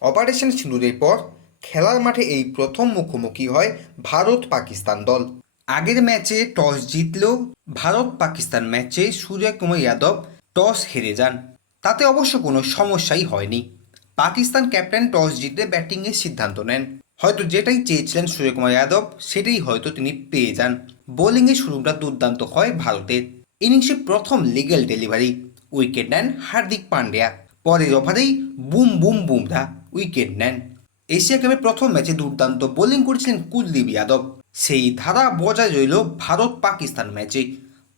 Operation সিঁদুরের পর খেলার মাঠে এই প্রথম মুখোমুখি হয় ভারত পাকিস্তান দল। আগের ম্যাচে টস জিতলেও ভারত পাকিস্তান ম্যাচে সূর্যকুমার যাদব টস হেরে যান। তাতে অবশ্য কোনো সমস্যাই হয়নি। পাকিস্তান ক্যাপ্টেন টস জিতে ব্যাটিংয়ের সিদ্ধান্ত নেন। হয়তো যেটাই চেয়েছিলেন সূর্যকুমার যাদব, সেটাই হয়তো তিনি পেয়ে যান। বোলিংয়ের শুরুটা দুর্দান্ত হয় ভারতের। ইনিংসে প্রথম লিগেল ডেলিভারি, উইকেট নেন হার্দিক পান্ডিয়া। পরের ওভারেই বুম বুম বুমরা। উইকেট নেন। এশিয়া কাপের প্রথম ম্যাচে দুর্দান্ত বোলিং করেছিলেন কুলদীপ যাদব। সেই ধারা বজায় রইল ভারত পাকিস্তান ম্যাচে।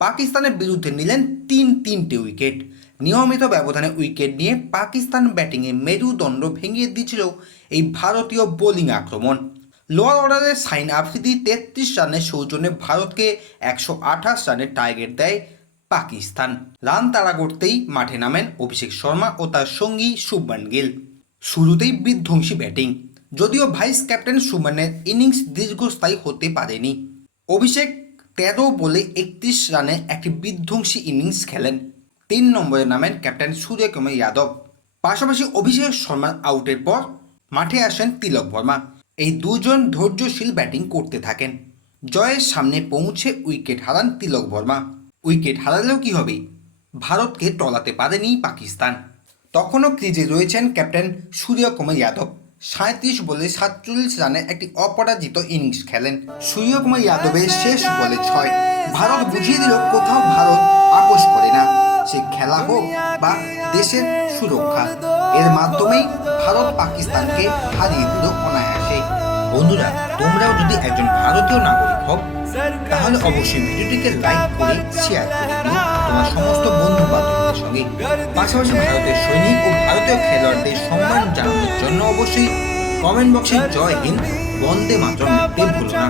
পাকিস্তানের বিরুদ্ধে নিলেন তিন তিনটে উইকেট। নিয়মিত ব্যবধানে উইকেট নিয়ে পাকিস্তান ব্যাটিংয়ে মেরুদণ্ড ভেঙে দিয়েছিল এই ভারতীয় বোলিং আক্রমণ। লোয়ার অর্ডারে সাইন আফ্রিদি তেত্রিশ রানের সৌজন্যে ভারতকে একশো আঠাশ রানের টার্গেট দেয় পাকিস্তান। রান তাড়া করতেই মাঠে নামেন অভিষেক শর্মা ও তার সঙ্গী শুভমান গিল। শুরুতেই বিধ্বংসী ব্যাটিং, যদিও ভাইস ক্যাপ্টেন সুমানের ইনিংস দীর্ঘস্থায়ী হতে পারেনি। অভিষেক তেরো বলে একত্রিশ রানে একটি বিধ্বংসী ইনিংস খেলেন। তিন নম্বরে নামেন ক্যাপ্টেন সূর্যকুমার যাদব। পাশাপাশি অভিষেক শর্মার আউটের পর মাঠে আসেন তিলক বর্মা। এই দুজন ধৈর্যশীল ব্যাটিং করতে থাকেন। জয়ের সামনে পৌঁছে উইকেট হারান তিলক বর্মা। উইকেট হারালেও কি হবে? ভারতকে টলাতে পারেনি পাকিস্তান। তখনও ক্রিজে রয়েছেন ক্যাপ্টেন সূর্যকুমার যাদব। সাঁত্রিশ বলে সাতচল্লিশ রানে একটি অপরাজিত ইনিংস খেলেন। সূর্যকুমার যাদবের শেষ বলে ছয়। ভারত বুঝিয়ে দিল কোথাও ভারত আপোষ করে না। সে খেলা হোক বা দেশের সুরক্ষা, এর মাধ্যমেই ভারত পাকিস্তানকে হারিয়ে দিল অনায়াসে। বন্ধুরা, তোমরাও যদি একজন ভারতীয় নাগরিক হও, তাহলে অবশ্যই ভিডিওটিকে লাইক করে শেয়ার করে দিও। তোমার সমস্ত বন্ধু বান্ধবদের সঙ্গে পাশাপাশি ভারতের সৈনিক ও ভারতীয় খেলোয়াড়দের সম্মান জানানোর জন্য অবশ্যই কমেন্ট বক্সে জয় হিন্দ, বন্দে মাতরম লিখতে ভুলো না।